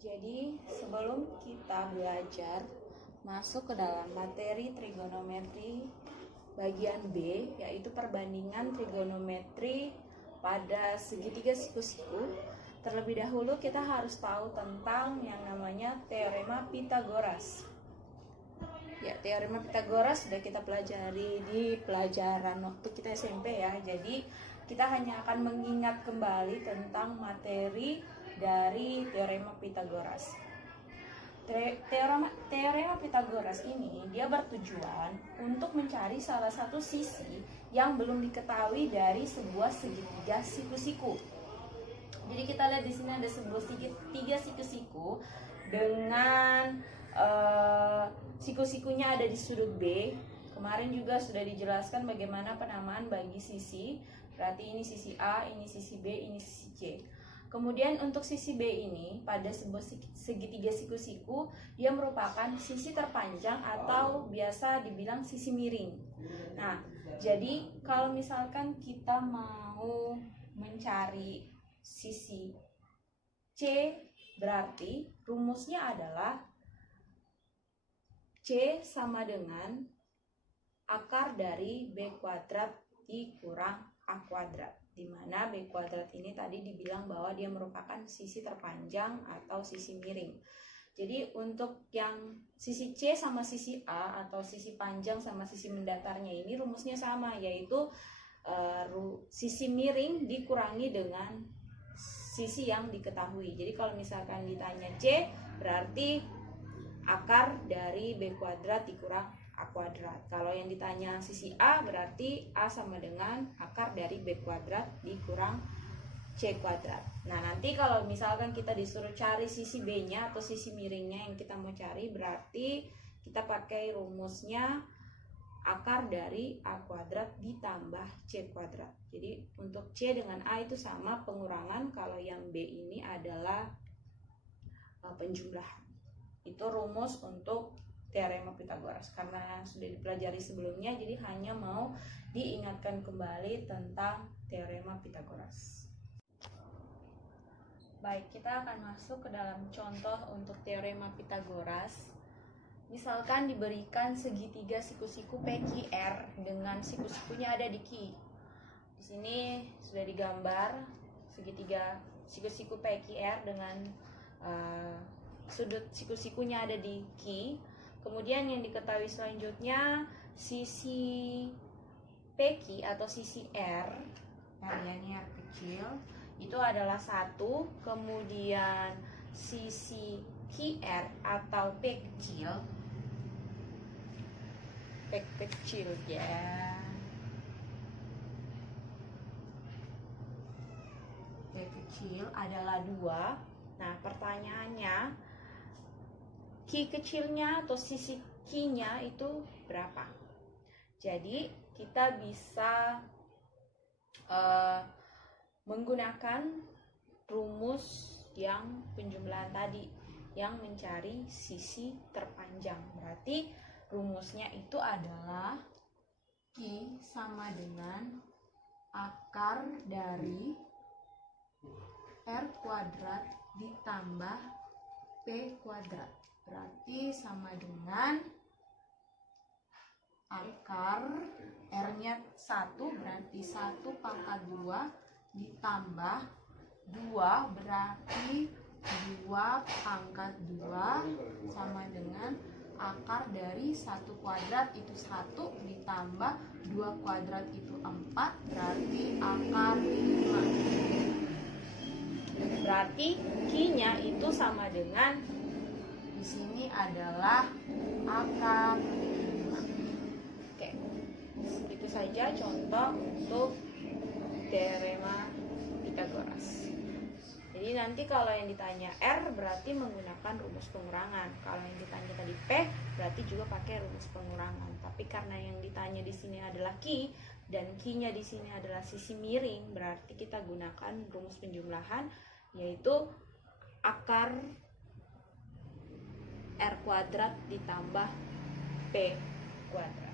Jadi sebelum kita belajar masuk ke dalam materi trigonometri bagian B, yaitu perbandingan trigonometri pada segitiga siku-siku, terlebih dahulu kita harus tahu tentang yang namanya teorema Pythagoras. Ya, teorema Pythagoras sudah kita pelajari di pelajaran waktu kita SMP ya. Jadi kita hanya akan mengingat kembali tentang materi dari teorema Pythagoras. Teorema Pythagoras ini dia bertujuan untuk mencari salah satu sisi yang belum diketahui dari sebuah segitiga siku-siku. Jadi kita lihat di sini ada sebuah segitiga siku-siku dengan siku-sikunya ada di sudut B. Kemarin juga sudah dijelaskan bagaimana penamaan bagi sisi. Berarti ini sisi A, ini sisi B, ini sisi C. Kemudian untuk sisi B ini pada sebuah segitiga siku-siku dia merupakan sisi terpanjang atau biasa dibilang sisi miring. Nah, jadi kalau misalkan kita mau mencari sisi C, berarti rumusnya adalah C sama dengan akar dari B kuadrat dikurang A kuadrat, di mana B kuadrat ini tadi dibilang bahwa dia merupakan sisi terpanjang atau sisi miring. Jadi untuk yang sisi C sama sisi A atau sisi panjang sama sisi mendatarnya ini rumusnya sama, yaitu sisi miring dikurangi dengan sisi yang diketahui. Jadi kalau misalkan ditanya C, berarti akar dari B kuadrat dikurang A kuadrat. Kalau yang ditanya sisi A, berarti A sama dengan akar dari B kuadrat dikurang C kuadrat. Nah, nanti kalau misalkan kita disuruh cari sisi B-nya atau sisi miringnya yang kita mau cari, berarti kita pakai rumusnya akar dari A kuadrat ditambah C kuadrat. Jadi untuk C dengan A itu sama pengurangan, kalau yang B ini adalah penjumlahan. Itu rumus untuk teorema Pythagoras. Karena sudah dipelajari sebelumnya, jadi hanya mau diingatkan kembali tentang teorema Pythagoras. Baik, kita akan masuk ke dalam contoh untuk teorema Pythagoras. Misalkan diberikan segitiga siku-siku PQR dengan siku-sikunya ada di Q. Di sini sudah digambar segitiga siku-siku PQR dengan sudut siku-sikunya ada di Q. Kemudian yang diketahui selanjutnya sisi PQ atau sisi R, R-nya kecil, itu adalah 1. Kemudian sisi QR atau P kecil ya. P kecil adalah 2. Nah, pertanyaannya Q kecilnya atau sisi Q-nya itu berapa? Jadi kita bisa menggunakan rumus yang penjumlahan tadi yang mencari sisi terpanjang. Berarti rumusnya itu adalah Q sama dengan akar dari R kuadrat ditambah P kuadrat. Berarti sama dengan akar R-nya 1, berarti 1 pangkat 2 ditambah 2, berarti 2 pangkat 2 sama dengan akar dari 1 kuadrat itu 1 ditambah 2 kuadrat itu 4, berarti akar 5. Berarti Q-nya itu sama dengan di sini adalah akar 5. Oke, itu saja contoh untuk teorema Pythagoras. Jadi nanti kalau yang ditanya R berarti menggunakan rumus pengurangan. Kalau yang ditanya tadi P berarti juga pakai rumus pengurangan. Tapi karena yang ditanya di sini adalah Q dan Q-nya di sini adalah sisi miring, berarti kita gunakan rumus penjumlahan, yaitu akar R kuadrat ditambah P kuadrat.